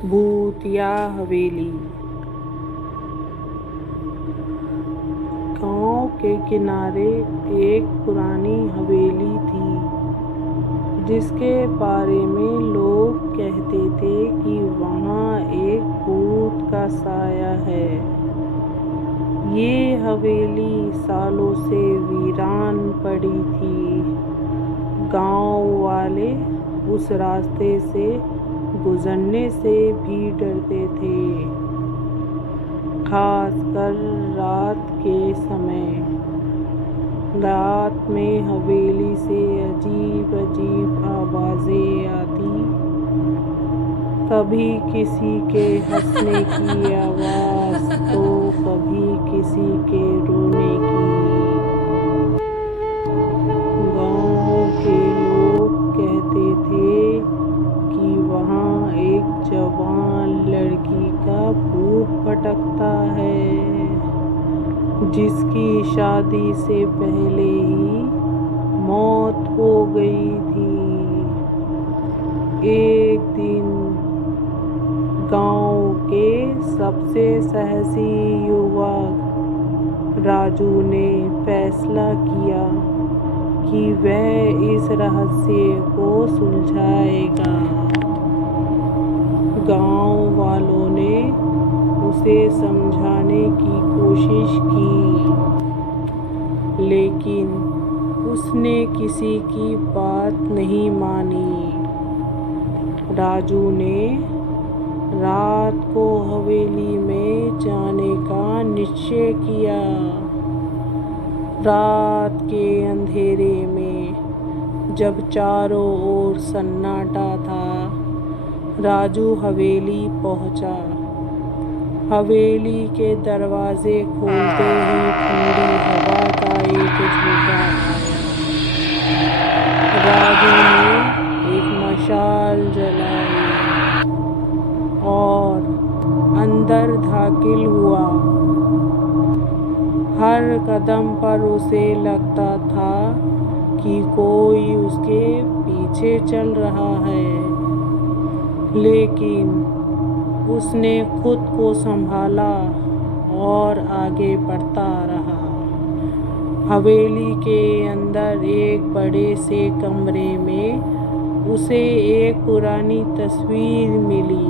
भूत या हवेली। गांव के किनारे एक पुरानी हवेली थी, जिसके बारे में लोग कहते थे कि वहाँ एक भूत का साया है। ये हवेली सालों से वीरान पड़ी थी। गांव वाले उस रास्ते से गुजरने से भी डरते थे, खासकर रात के समय। रात में हवेली से अजीब अजीब आवाजें आती, कभी किसी के हंसने की आवाज तो कभी किसी के रोने की। गांव के लोग कहते थे कि वहाँ एक जवान लड़की का भूत भटकता है, जिसकी शादी से पहले ही मौत हो गई थी। एक दिन गांव के सबसे साहसी युवक राजू ने फैसला किया कि वह इस रहस्य को सुलझाएगा। गांव वालों ने उसे समझाने की कोशिश की, लेकिन उसने किसी की बात नहीं मानी। राजू ने रात को हवेली में जाने का निश्चय किया। रात के अंधेरे में जब चारों ओर सन्नाटा था, राजू हवेली पहुंचा। हवेली के दरवाजे खोलते ही ठंडी हवा का एक झोंका आया। राजू ने एक मशाल जलाई और अंदर दाखिल हुआ। हर कदम पर उसे लगता था कि कोई उसके पीछे चल रहा है, लेकिन उसने खुद को संभाला और आगे बढ़ता रहा। हवेली के अंदर एक बड़े से कमरे में उसे एक पुरानी तस्वीर मिली।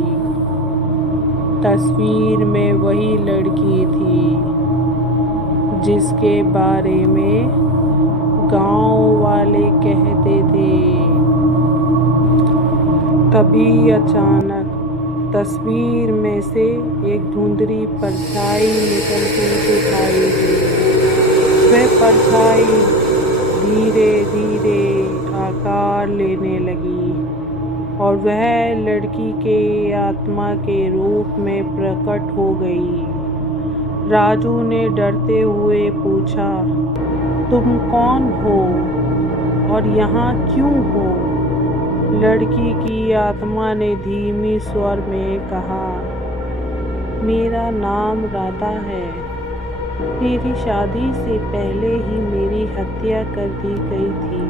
तस्वीर में वही लड़की थी जिसके बारे में गांव वाले कहते थे। तभी अचानक तस्वीर में से एक धुंधली परछाई निकलती दिखाई दी। वह परछाई धीरे धीरे आकार लेने लगी और वह लड़की के आत्मा के रूप में प्रकट हो गई। राजू ने डरते हुए पूछा, तुम कौन हो और यहाँ क्यों हो? लड़की की आत्मा ने धीमी स्वर में कहा, मेरा नाम राधा है। मेरी शादी से पहले ही मेरी हत्या कर दी गई थी।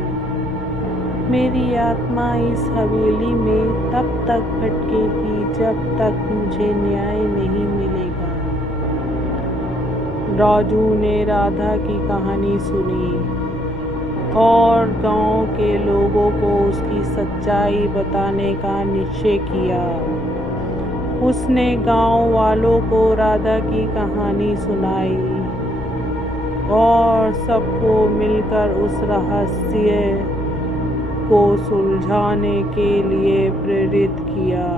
मेरी आत्मा इस हवेली में तब तक भटकेगी जब तक मुझे न्याय नहीं मिलेगा। राजू ने राधा की कहानी सुनी और गांव के लोगों को उसकी सच्चाई बताने का निश्चय किया। उसने गांव वालों को राधा की कहानी सुनाई और सबको मिलकर उस रहस्य को सुलझाने के लिए प्रेरित किया।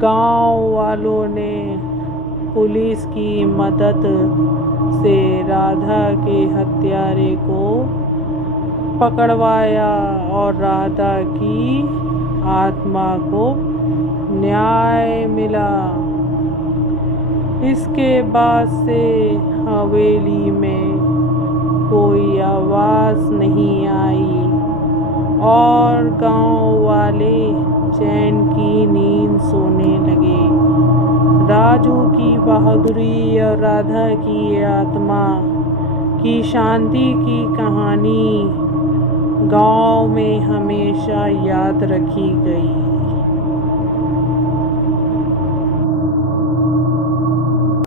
गांव वालों ने पुलिस की मदद से राधा के हत्यारे को पकड़वाया और राधा की आत्मा को न्याय मिला। इसके बाद से हवेली में कोई आवाज नहीं आई और गांव वाले चैन की नींद सोने लगे। राजू की बहादुरी और राधा की आत्मा की शांति की कहानी गांव में हमेशा याद रखी गई।